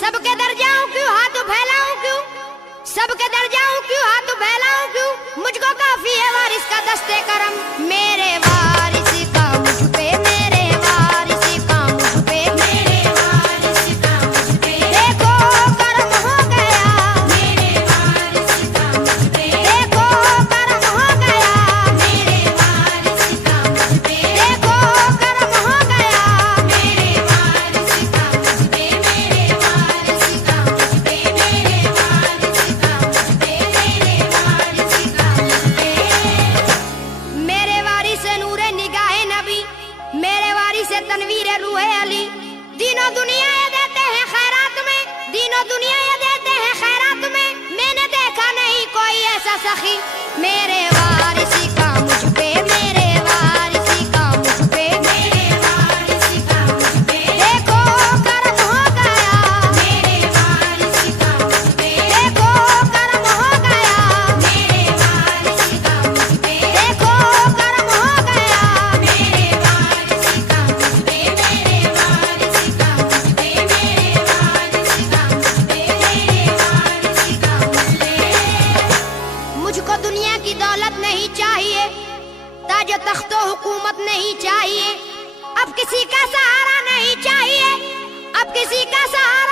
सबके दर जाऊं क्यों, हाथ फैलाऊं क्यों, सबके दर जाऊं क्यों, हाथ फैलाऊं क्यों, मुझको काफी है वारिस का दस्ते करम, मेरे वारिस का मुझ पे, मेरे वारिस का मुझ पे, मेरे वारिस का मुझ पे, देखो करम हो गया, मेरे वारिस का मुझ पे, देखो करम हो गया, मेरे वारिस का मुझ पे, देखो करम हो गया, मेरे वारिस का मुझ पे, मेरे वारिस का मुझ पे, मेरे वारिस का मुझ पे, मेरे वारिस का मुझ पे, मेरे वारिस नूरे निगाहे नबी, मेरे वारिस तनवीर रूहे अली, तीनों दुनिया ये देते हैं खैरात में, तीनों दुनिया ये देते हैं खैरात में, मैंने देखा नहीं कोई ऐसा सखी, मेरे वारिस का मुझ पे, मेरे वारिस का मुझ पे, मेरे वारिस का मुझ पे, देखो करम हो गया, मेरे वारिस का मुझ पे, देखो करम हो गया, मेरे वारिस का मुझ पे, देखो करम हो गया, मेरे वारिस का मुझ पे, मेरे वारिस का मुझ पे, मेरे वारिस का मुझ पे, मेरे वारिस का मुझ पे। मुझको दुनिया की दौलत नहीं चाहिए, ताजो तख्तो हुकूमत नहीं चाहिए, अब किसी का सहारा नहीं चाहिए, अब किसी का सहारा